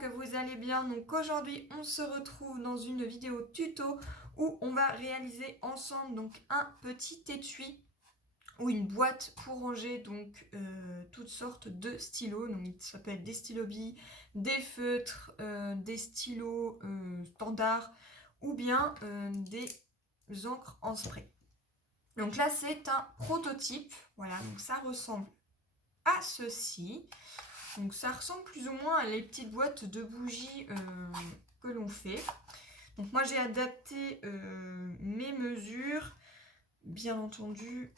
que vous allez bien. Donc aujourd'hui on se retrouve dans une vidéo tuto où on va réaliser ensemble donc un petit étui ou une boîte pour ranger donc toutes sortes de stylos. Donc ça peut être des stylos billes, des feutres, des stylos standards ou bien des encres en spray. Donc là c'est un prototype, voilà, donc ça ressemble à ceci. Donc ça ressemble plus ou moins à les petites boîtes de bougies que l'on fait. Donc moi j'ai adapté mes mesures. Bien entendu,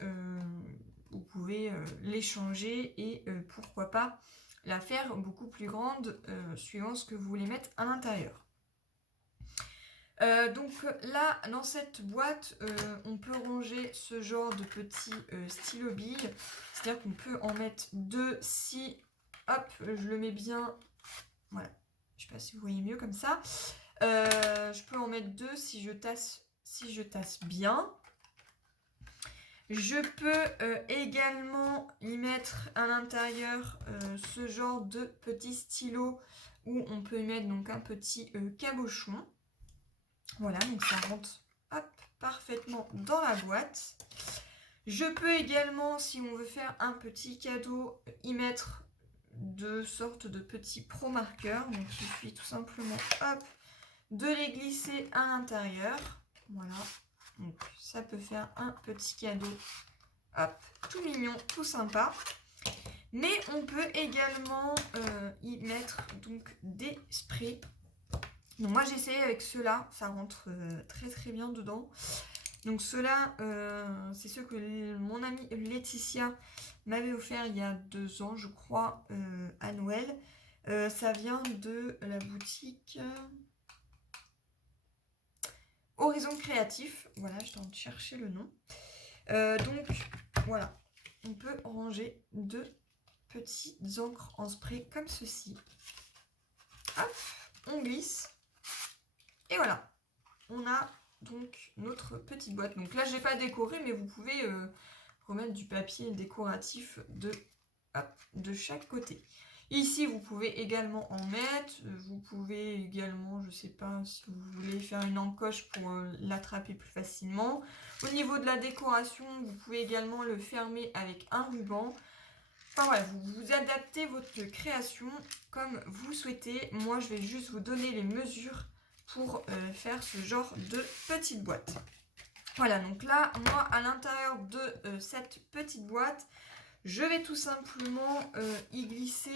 vous pouvez les changer et pourquoi pas la faire beaucoup plus grande suivant ce que vous voulez mettre à l'intérieur. Donc là, dans cette boîte, on peut ranger ce genre de petits stylos billes. C'est-à-dire qu'on peut en mettre deux si... Hop, je le mets bien... Voilà, je sais pas si vous voyez mieux comme ça. Je peux en mettre deux si je tasse bien. Je peux également y mettre à l'intérieur ce genre de petit stylo où on peut y mettre donc un petit cabochon. Voilà, donc ça rentre hop, parfaitement dans la boîte. Je peux également, si on veut faire un petit cadeau, y mettre deux sortes de petits pro-marqueurs. Donc il suffit tout simplement hop, de les glisser à l'intérieur. Voilà, donc ça peut faire un petit cadeau. Hop, tout mignon, tout sympa. Mais on peut également y mettre donc des sprays. Donc moi j'ai essayé avec ceux-là, ça rentre très très bien dedans. Donc ceux-là, c'est ceux que mon amie Laetitia m'avait offert il y a 2 ans, je crois, à Noël. Ça vient de la boutique Horizon Créatif. Voilà, je t'en chercher le nom. Donc voilà, on peut ranger deux petites encres en spray comme ceci. Hop, on glisse. Et voilà, on a donc notre petite boîte. Donc là, je n'ai pas décoré, mais vous pouvez remettre du papier décoratif de chaque côté. Ici, vous pouvez également en mettre. Vous pouvez également, je ne sais pas si vous voulez faire une encoche pour l'attraper plus facilement. Au niveau de la décoration, vous pouvez également le fermer avec un ruban. Enfin voilà, vous adaptez votre création comme vous souhaitez. Moi, je vais juste vous donner les mesures pour faire ce genre de petite boîte. Voilà, donc là, moi, à l'intérieur de cette petite boîte, je vais tout simplement y glisser,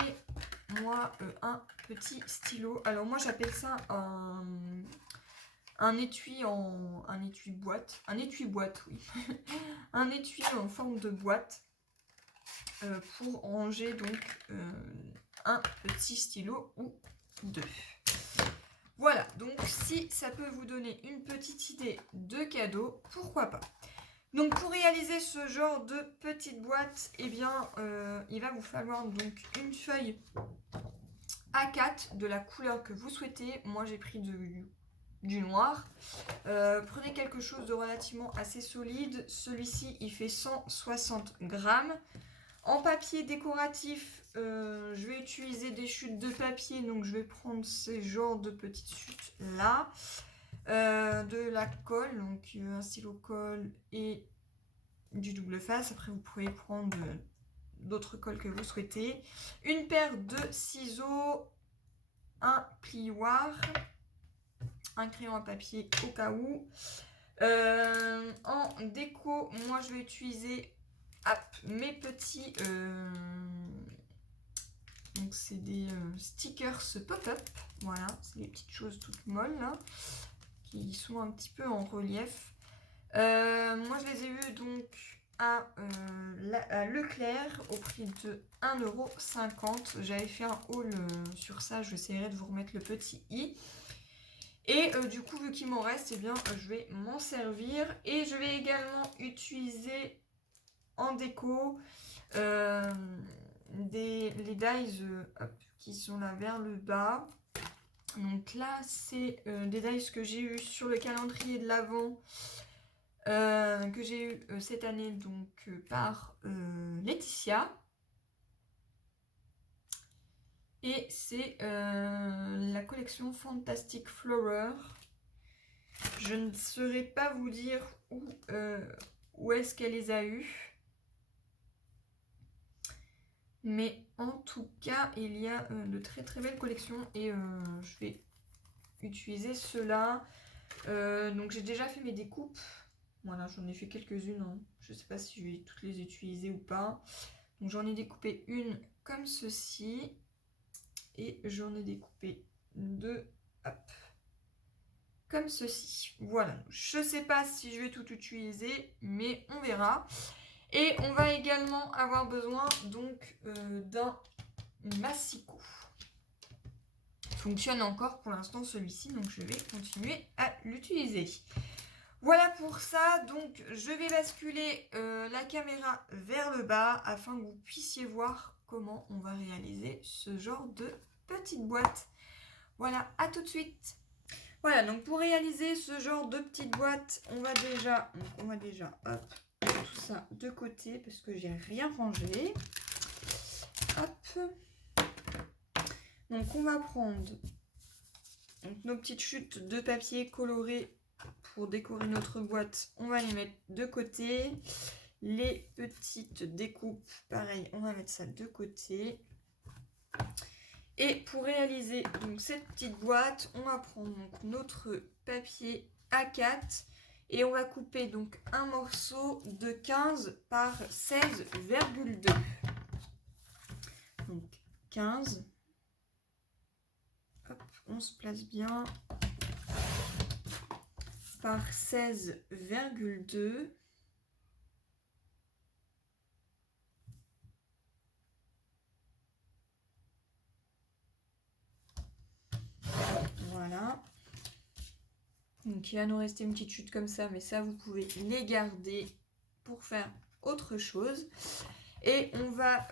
moi, un petit stylo. Alors moi, j'appelle ça un étui boîte. Un étui boîte, oui. Un étui en forme de boîte pour ranger donc un petit stylo ou deux. Voilà, donc si ça peut vous donner une petite idée de cadeau, pourquoi pas. Donc pour réaliser ce genre de petite boîte, eh bien, il va vous falloir donc une feuille A4 de la couleur que vous souhaitez. Moi j'ai pris du noir. Prenez quelque chose de relativement assez solide. Celui-ci il fait 160 grammes. En papier décoratif, je vais utiliser des chutes de papier, donc je vais prendre ces genres de petites chutes là. De la colle, donc un stylo colle et du double face. Après, vous pouvez prendre d'autres colles que vous souhaitez. Une paire de ciseaux, un plioir, un crayon à papier au cas où. En déco, moi je vais utiliser mes petits donc c'est des stickers pop-up, voilà, c'est des petites choses toutes molles là, qui sont un petit peu en relief. Moi je les ai eus donc à Leclerc au prix de 1,50 €. J'avais fait un haul sur ça, j'essaierai de vous remettre le petit i. Et du coup, vu qu'il m'en reste, eh bien, je vais m'en servir. Et je vais également utiliser en déco les dies qui sont là vers le bas. Donc là, c'est des dies que j'ai eu sur le calendrier de l'Avent, que j'ai eu cette année donc par Laetitia. Et c'est la collection Fantastic Flower. Je ne saurais pas vous dire où est-ce qu'elle les a eues. Mais en tout cas, il y a de très très belles collections. Et je vais utiliser ceux-là. Donc j'ai déjà fait mes découpes. Voilà, j'en ai fait quelques-unes. Hein. Je ne sais pas si je vais toutes les utiliser ou pas. Donc j'en ai découpé une comme ceci. Et j'en ai découpé deux, hop, comme ceci. Voilà, je ne sais pas si je vais tout utiliser, mais on verra. Et on va également avoir besoin donc d'un massicot. Fonctionne encore pour l'instant celui-ci, donc je vais continuer à l'utiliser. Voilà pour ça, donc je vais basculer la caméra vers le bas afin que vous puissiez voir comment on va réaliser ce genre de petite boîte. Voilà, à tout de suite. Voilà, donc pour réaliser ce genre de petite boîte, on va déjà hop, mettre tout ça de côté parce que j'ai rien rangé. Hop. Donc on va prendre donc, nos petites chutes de papier coloré pour décorer notre boîte. On va les mettre de côté. Les petites découpes, pareil, on va mettre ça de côté. Et pour réaliser donc cette petite boîte, on va prendre donc notre papier A4 et on va couper donc un morceau de 15 par 16,2. Donc 15. Hop, on se place bien. Par 16,2. Voilà. Donc il va nous rester une petite chute comme ça, mais ça vous pouvez les garder pour faire autre chose. Et on va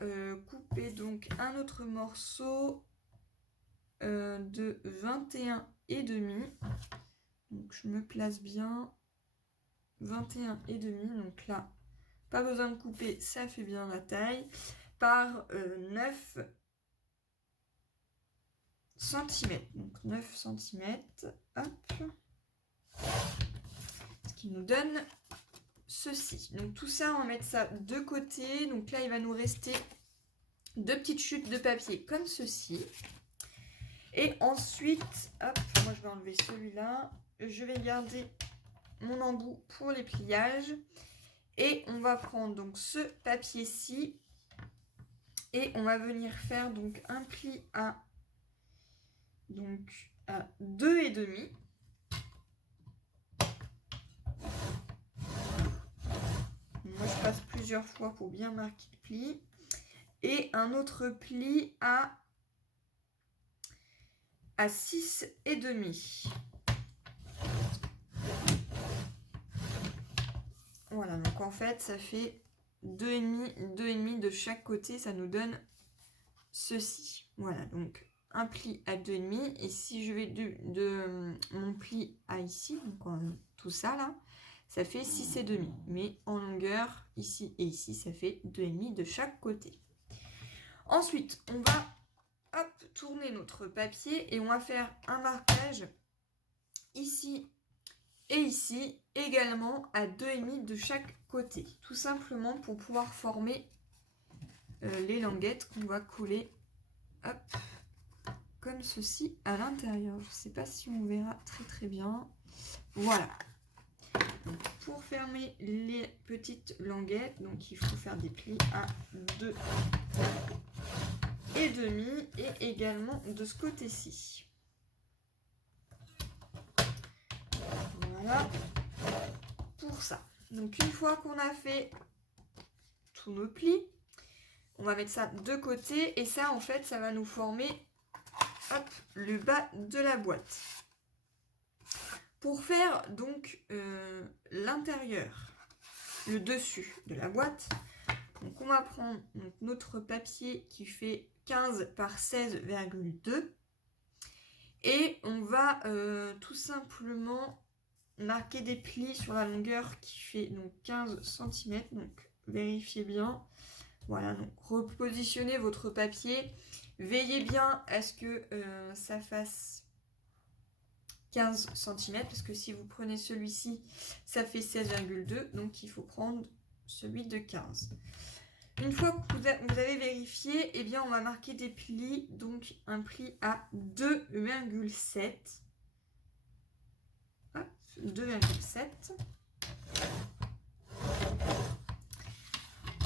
couper donc un autre morceau de 21,5. Donc je me place bien. 21,5. Donc là, pas besoin de couper, ça fait bien la taille. Par 9 cm. Donc 9 cm. Hop. Ce qui nous donne ceci. Donc tout ça, on va mettre ça de côté. Donc là, il va nous rester deux petites chutes de papier comme ceci. Et ensuite, hop, moi je vais enlever celui-là. Je vais garder mon embout pour les pliages. Et on va prendre donc ce papier-ci. Et on va venir faire donc un pli à 2,5. Moi je passe plusieurs fois pour bien marquer le pli. Et un autre pli à 6,5. Voilà, donc en fait ça fait 2,5 de chaque côté, ça nous donne ceci. Voilà, donc un pli à 2,5. Et si je vais de mon pli à ici, donc tout ça là, ça fait 6,5. Mais en longueur, ici et ici, ça fait 2,5 de chaque côté. Ensuite, on va tourner notre papier et on va faire un marquage ici et ici, également à 2,5 de chaque côté. Tout simplement pour pouvoir former les languettes qu'on va coller comme ceci à l'intérieur. Je ne sais pas si on verra très très bien. Voilà. Donc, pour fermer les petites languettes, donc il faut faire des plis à 2,5 et également de ce côté-ci. Voilà pour ça. Donc une fois qu'on a fait tous nos plis, on va mettre ça de côté et ça en fait ça va nous former le bas de la boîte. Pour faire donc l'intérieur, le dessus de la boîte, donc on va prendre donc, notre papier qui fait 15 par 16,2 et on va tout simplement marquer des plis sur la longueur qui fait donc 15 cm, donc vérifiez bien. Voilà, donc repositionnez votre papier Veillez bien à ce que ça fasse 15 cm, parce que si vous prenez celui-ci, ça fait 16,2, donc il faut prendre celui de 15. Une fois que vous avez vérifié, eh bien on va marquer des plis, donc un pli à 2,7. 2,7.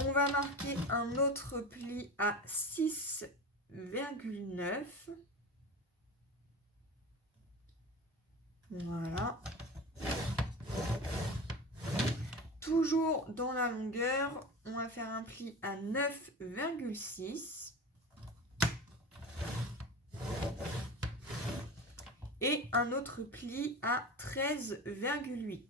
On va marquer un autre pli à 6,9. Voilà. Toujours dans la longueur, on va faire un pli à 9,6. Et un autre pli à 13,8.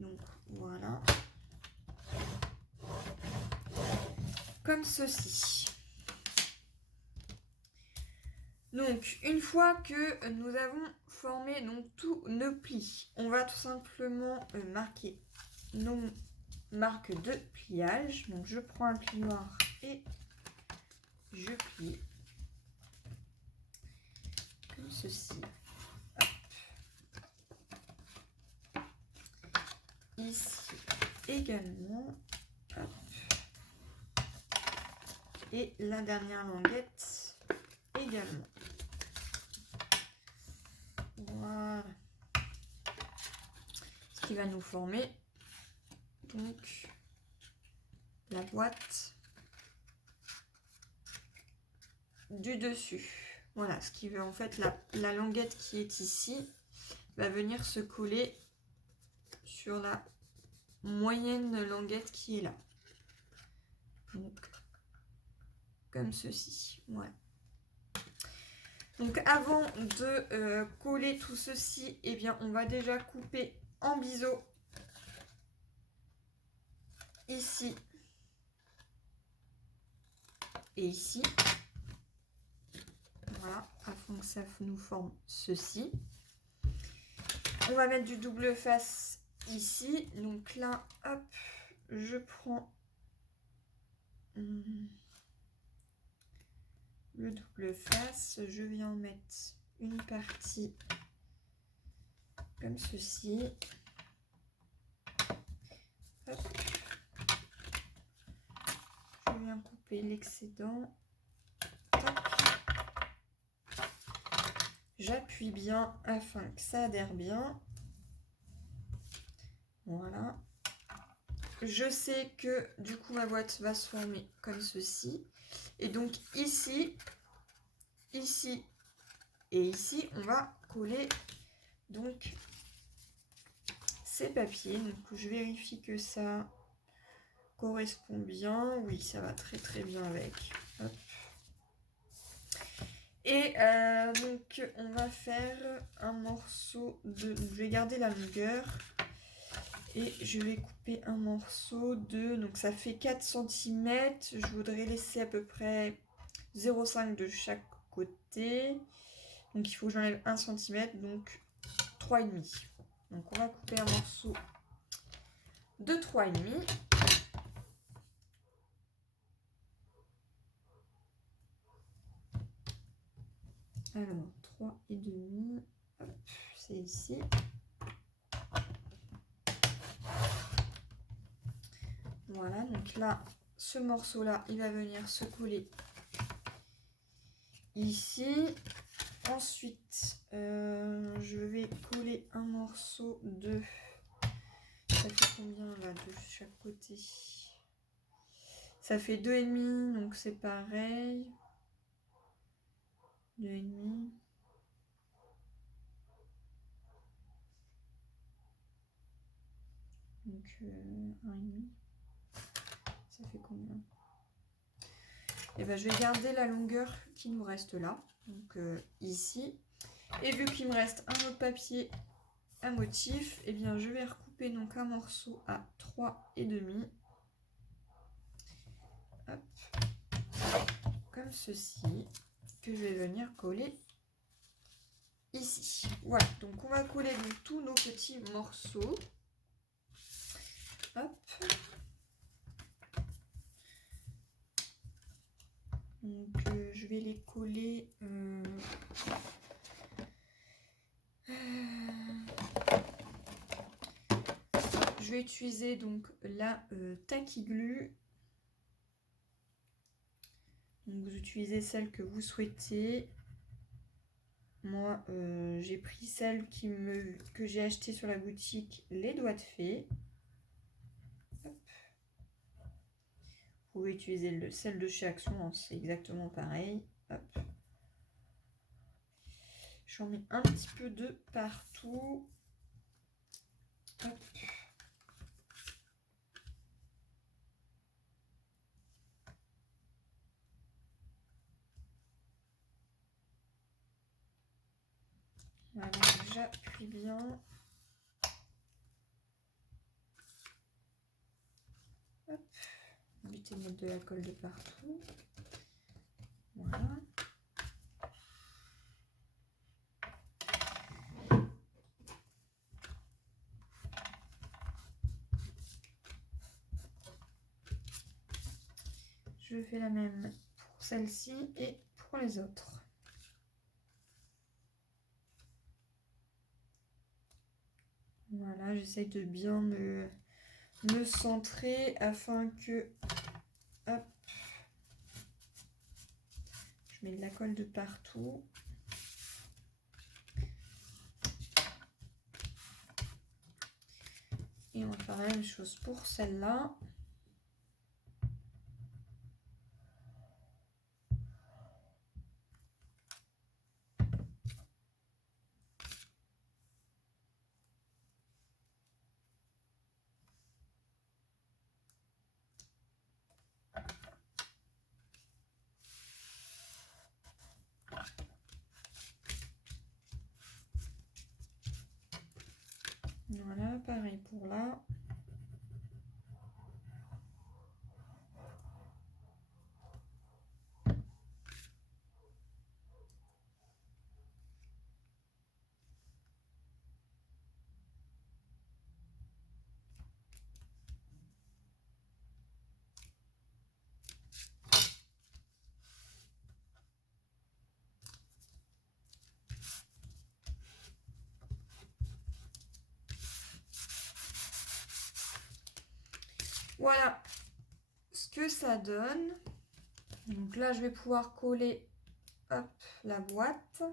Donc voilà. Comme ceci. Donc une fois que nous avons formé donc tous nos plis, on va tout simplement marquer nos marques de pliage. Donc je prends un plioir et je plie comme ceci. Hop. Ici également. Hop. Et la dernière languette également. Voilà. Ce qui va nous former donc la boîte du dessus. Voilà, ce qui veut en fait la languette qui est ici va venir se coller sur la moyenne languette qui est là. Donc, comme ceci. Voilà. Donc avant de coller tout ceci, eh bien on va déjà couper en biseau ici et ici. Voilà, afin que ça nous forme ceci. On va mettre du double face ici. Donc là, hop, je prends le double face. Je viens en mettre une partie comme ceci. Hop. Je viens couper l'excédent. J'appuie bien afin que ça adhère bien. Voilà. Je sais que du coup ma boîte va se former comme ceci. Et donc ici, ici et ici, on va coller donc ces papiers. Donc je vérifie que ça correspond bien. Oui, ça va très très bien avec. Hop. Et donc on va faire un morceau de... Je vais garder la longueur. Et je vais couper un morceau de... Donc ça fait 4 cm. Je voudrais laisser à peu près 0,5 de chaque côté. Donc il faut que j'enlève 1 cm. Donc 3,5. Donc on va couper un morceau de 3,5. Alors 3,5. C'est ici. Voilà, donc là, ce morceau-là, il va venir se coller ici. Ensuite, je vais coller un morceau de... Ça fait combien là de chaque côté? Ça fait 2,5, donc c'est pareil. 2,5. Donc 1,5. Ça fait combien? Et ben je vais garder la longueur qui nous reste là, donc ici. Et vu qu'il me reste un autre papier à motif, et bien je vais recouper donc un morceau à 3,5. Hop. Comme ceci, que je vais venir coller ici. Voilà, donc on va coller donc tous nos petits morceaux. Hop. Donc je vais les coller. Je vais utiliser donc la Tacky Glue. Donc vous utilisez celle que vous souhaitez. Moi j'ai pris celle que j'ai achetée sur la boutique Les Doigts de Fée. Hop. Vous pouvez utiliser celle de chez Action, hein, c'est exactement pareil. Hop. J'en mets un petit peu de partout. Hop. Voilà, j'appuie bien. Hop. Évitez de mettre de la colle de partout. Voilà. Je fais la même pour celle-ci et pour les autres. Voilà, j'essaye de bien me centrer afin que... Hop. Je mets de la colle de partout. Et on va faire la même chose pour celle-là. Voilà, pareil pour là. Voilà ce que ça donne. Donc là, je vais pouvoir coller hop, la boîte.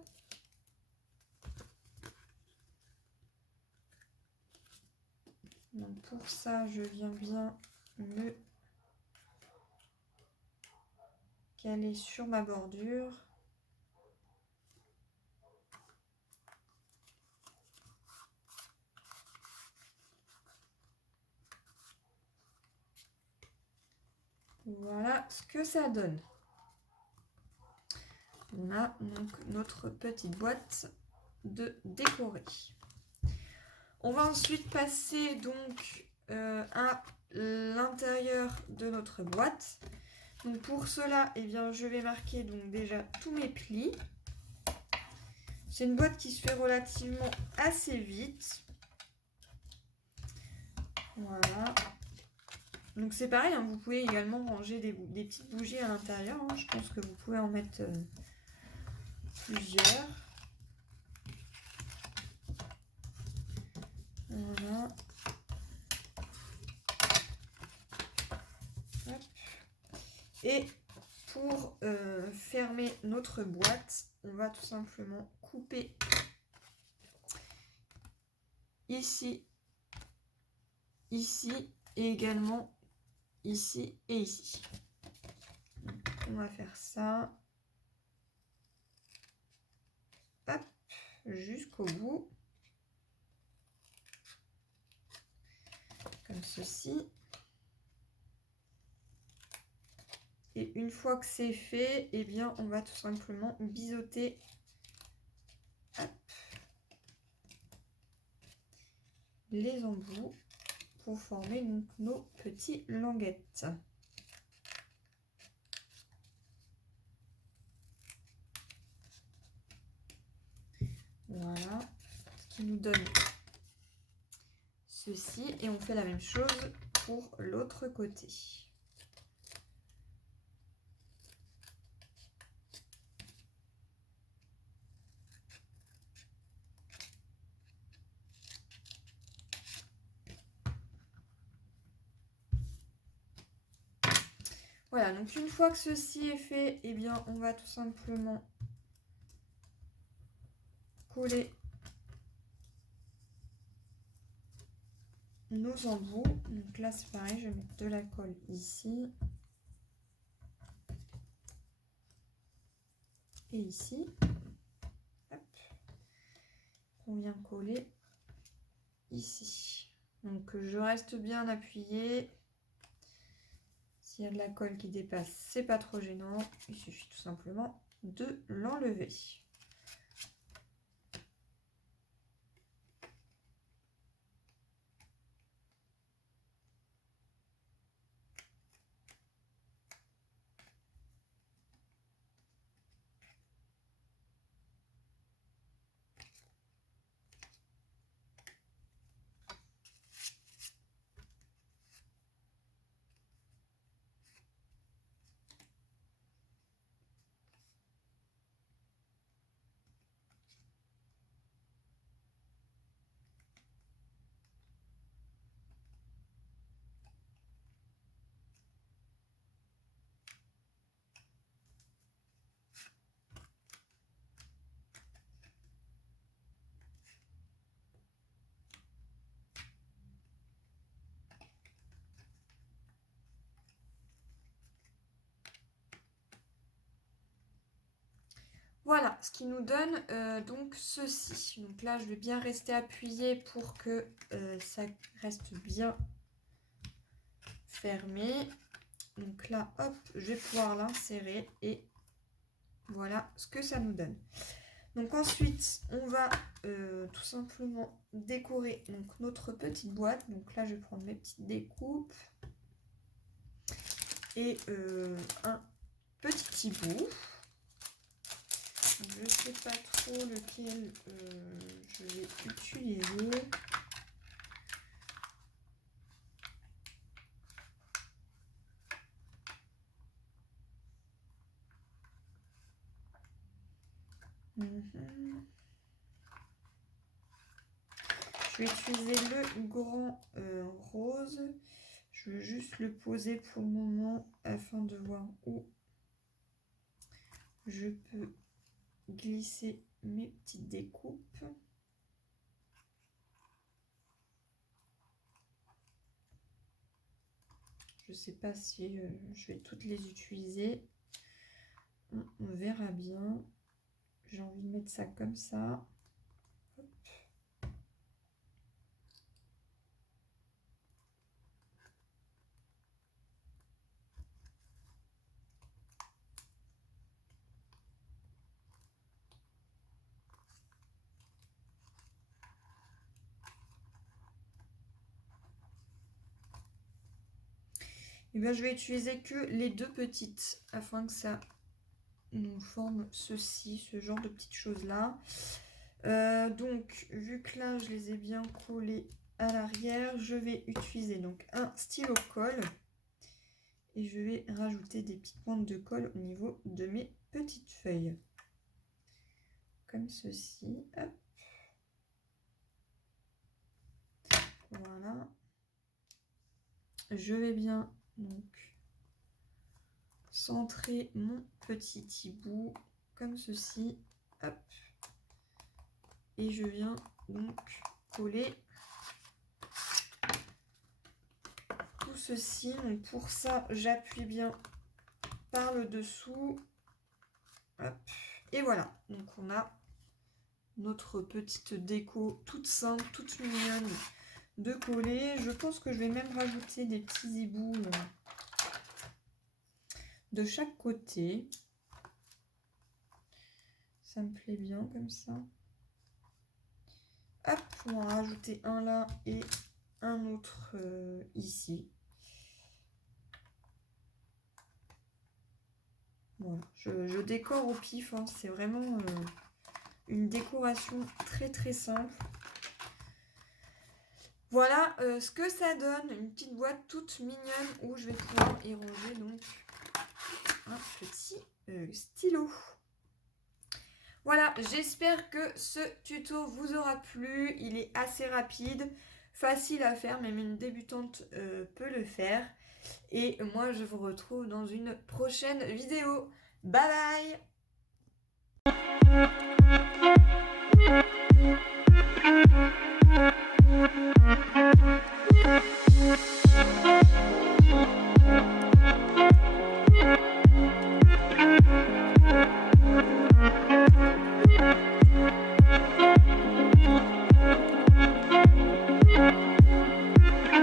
Donc pour ça, je viens bien me caler sur ma bordure. Voilà ce que ça donne. On a donc notre petite boîte de décorer. On va ensuite passer donc à l'intérieur de notre boîte. Donc pour cela, eh bien, je vais marquer donc déjà tous mes plis. C'est une boîte qui se fait relativement assez vite. Voilà. Donc c'est pareil, hein, vous pouvez également ranger des petites bougies à l'intérieur. Hein. Je pense que vous pouvez en mettre plusieurs. Voilà. Hop. Et pour fermer notre boîte, on va tout simplement couper ici, ici et également ici et ici. Donc, on va faire ça. Hop, jusqu'au bout. Comme ceci. Et une fois que c'est fait, eh bien, on va tout simplement biseauter hop, les embouts pour former donc nos petits languettes. Voilà, ce qui nous donne ceci. Et on fait la même chose pour l'autre côté. Voilà, donc une fois que ceci est fait, eh bien, on va tout simplement coller nos embouts. Donc là, c'est pareil, je vais mettre de la colle ici. Et ici. Hop. On vient coller ici. Donc je reste bien appuyée. S'il y a de la colle qui dépasse, c'est pas trop gênant. Il suffit tout simplement de l'enlever. Voilà, ce qui nous donne donc ceci. Donc là, je vais bien rester appuyée pour que ça reste bien fermé. Donc là, hop, je vais pouvoir l'insérer et voilà ce que ça nous donne. Donc ensuite, on va tout simplement décorer donc, notre petite boîte. Donc là, je vais prendre mes petites découpes et un petit hibou. Je ne sais pas trop lequel je vais utiliser. Je vais utiliser le grand rose. Je veux juste le poser pour le moment afin de voir où je peux glisser mes petites découpes. Je ne sais pas si je vais toutes les utiliser. On verra bien. J'ai envie de mettre ça comme ça. Hop. Et bien, je vais utiliser que les deux petites afin que ça nous forme ceci, ce genre de petites choses là. Donc, vu que là, je les ai bien collées à l'arrière, je vais utiliser donc un stylo colle et je vais rajouter des petites pointes de colle au niveau de mes petites feuilles. Comme ceci. Hop. Voilà. Je vais bien donc centrer mon petit hibou comme ceci. Hop. Et je viens donc coller tout ceci. Donc pour ça, j'appuie bien par le dessous. Hop. Et voilà. Donc on a notre petite déco toute simple, toute mignonne de coller. Je pense que je vais même rajouter des petits hiboux de chaque côté. Ça me plaît bien comme ça. Hop, on va en rajouter un là et un autre ici. Voilà, je décore au pif, hein. C'est vraiment une décoration très très simple. Voilà ce que ça donne, une petite boîte toute mignonne où je vais pouvoir y ranger donc un petit stylo. Voilà, j'espère que ce tuto vous aura plu. Il est assez rapide, facile à faire, même une débutante peut le faire. Et moi, je vous retrouve dans une prochaine vidéo. Bye bye!